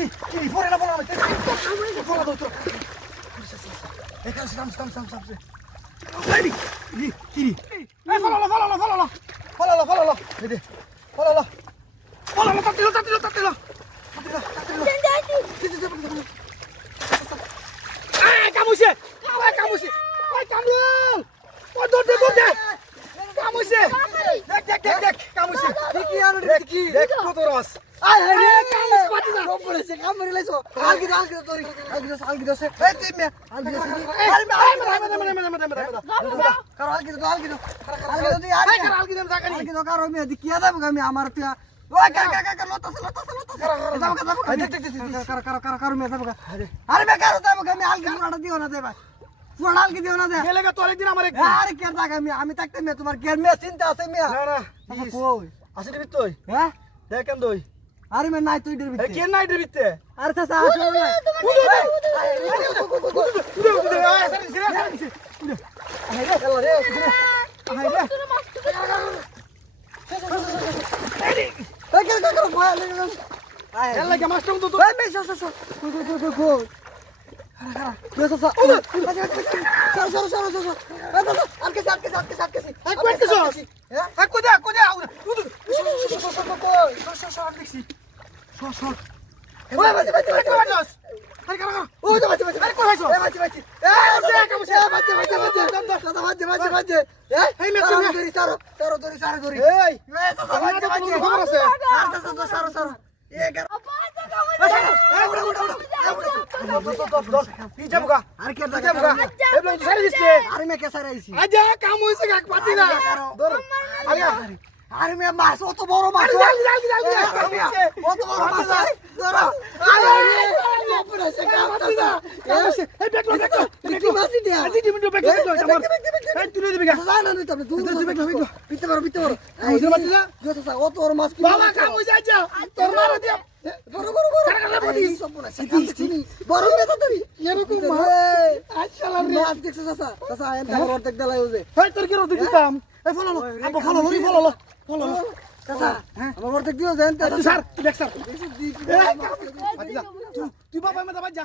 কি কি পরে না বলা আমাকে বলা দাও তো এখানে সাম সাম সাম সাম এই কি কি এই follow follow follow follow follow follow এই দে ফলো ফলো তাতিলো তাতিলো তাতিলো তাতিলো তাতিলো আয় কামুছে আয় কামুছে ওই কামরুল ওই দৌড় দে দৌড় দে কামুছে দেখ দেখ দেখ দেখ কামুছে কি আর দেখ কি দেখ কত রস আয় হায় রে আয়, কামড় পাটি দা। সব পড়েছে কামড় লাইছো আলগি দাও আলগি দাও তোরি আলগি দাও আলগি দাও এই তুই মে আলগি দাও আরে মে আলগি দাও কারও আলগি দাও আলগি দাও আলগি দাও তুই আলগি দাও আলগি দাও কারও মে দি কিয়া দাও আমি আমার তুই ওই কার কার কার লতাস লতাস লতাস দাও দাও কারও কারও কারও কারও মে দাও আরে মে কারও দাও আমি আলগি পুরাটা দিও না দে ভাই পুরাটা দিও না দে খেলেগা তোর একদিন আমার আরে কে দাগ আমি আমি থাকতে মে তোমার কে মে চিন্তা আছে মে না না কই আসলে দিবি তুই হ্যাঁ দেখ কেন তুই আরে মে নাই তুই ডরবি এ কে নাই দিবিতে আরে চাচা আসো না আর কে যাব এবলো সারি দিছে আরে মে কেসার আইছি আজা কাম হইছে কাক পাতি না ধর আগে আরে মে মাছ অত বড় মাছ আরে জলদি জলদি জলদি অত বড় মাছ ধরো আরে পুরো সে করতা এই বেকলো বেকলো কি মাছ দিয়া আজি দিমিটো বেকলো আমার এই তুই দিবি গা না না তুমি দুধ দুধ দিবে, দিবে। পিতে পারো পিতে পারো বুঝতে পারছি না? অত বড় মাছ কি বাবা কাম হইছে আজা তোর মারা দিয়া বড় বড় বড় কারা কারা বড় দিস? বড় মেয়ে তুমি এরকম আচ্ছা মাছ দেখছ চাচা চাচা তোর কি রোদ দিতাম এই ফলো লো আপ ফলো লো ফলো লো ফলো লো চাচা আমার অর্ধেক দিও দেন তুই স্যার দেখ স্যার। তুই বাবা মে দাবা যা।